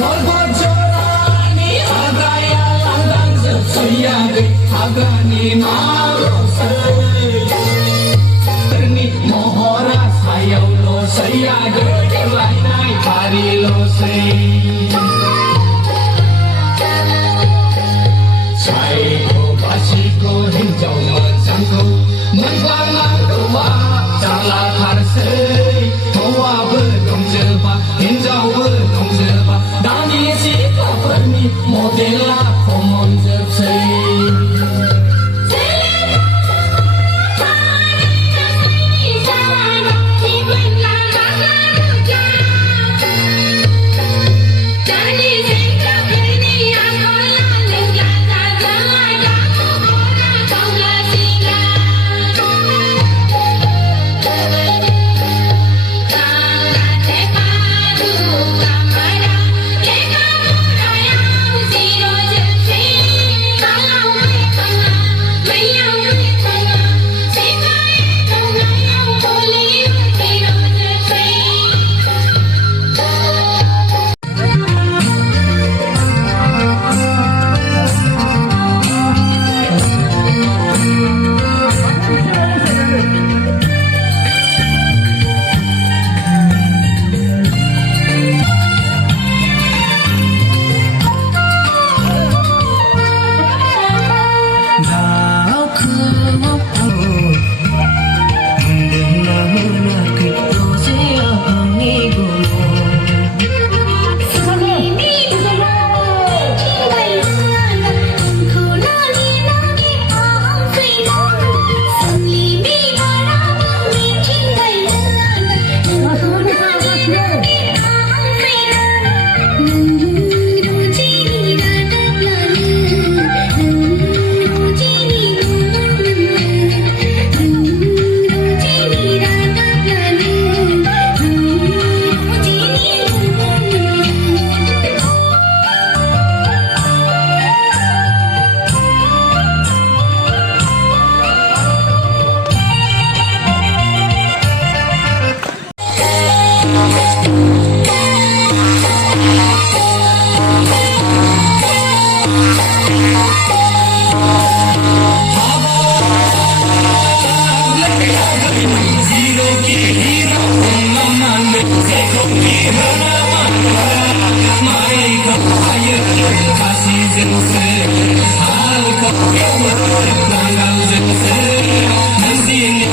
korbocorani agaya landang sepsuyage agani marosai terni mohora sayau lo sayage lainai hari lo sei sai ko basi ko hinjau macam ko mengangan doa jala karsei toa bergong jeba hinjau bergong jeba dani si kaperni modela komon jepsei Hal kau yang bertanggal jengser, nanti ini